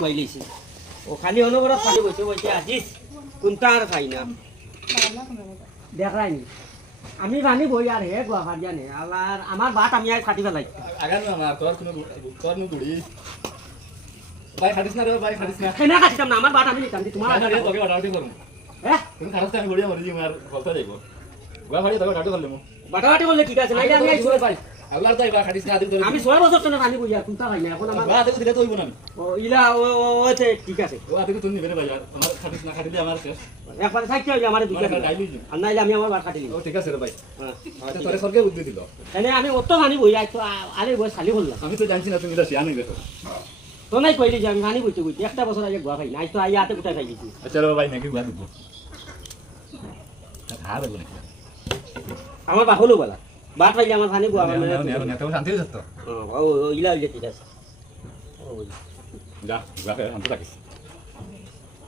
কইলিছি ও খালি হলো বড় খালি বসে বসে আজিস কোনটা আর খাই না দেখাইনি আমি বানি বই আর হে গোয়া জানে আর আমার বাত আমি আর খাটি ফেলাই আগান না আমার তোর নো গুড়ি ভাই খাটিস না রে ভাই খাটিস না কেনা খাটিতাম না আমার বাত আমি নিতাম তোমার না রে তোকে অর্ডার করব হ্যাঁ তুমি খারাপ আমি বড়িয়া মরে যাই আর বলতা যাইবো গোয়া ভাড়ি তোকে অর্ডার করলাম বাটাবাটি বললে ঠিক আছে নাইলে আমি আই ছয় পাই আল্লাহর তাই বা খাটিস না আদিক ধরে আমি 6 বছর তো পানি বইয়া কোনটা খাই না এখন আমার বা আদিক দিলে তো হইব না ও ইলা ও ঠিক আছে ও আদিক তুমি নিবে ভাই আমার খাটিস না খাটিলে আমার শেষ একবার থাকতে হবে আমার দুইটা আর নাইলে আমি আমার বাত কাটি ও ঠিক আছে রে ভাই হ্যাঁ আচ্ছা তোরে সরকার বুদ্ধি দিল তাহলে আমি অত পানি বইয়া তো আরে বই খালি হল আমি তো জানছি না তুমি এটা শিয়া নেই গেছো তো নাই কইলি যে আমি পানি বইতে বইতে একটা বছর আগে গোয়া খাই না আজ তো আই হাতে কোথায় খাই দিছি আচ্ছা রে ভাই নাকি গুয়া দিব খাবে বলে আমার বাহলো বলা বাত পাইলে আমার পানি গোয়া মানে নেতা শান্তি হচ্ছে তো ও ইলা ঠিক আছে যা যা শান্তি থাকিস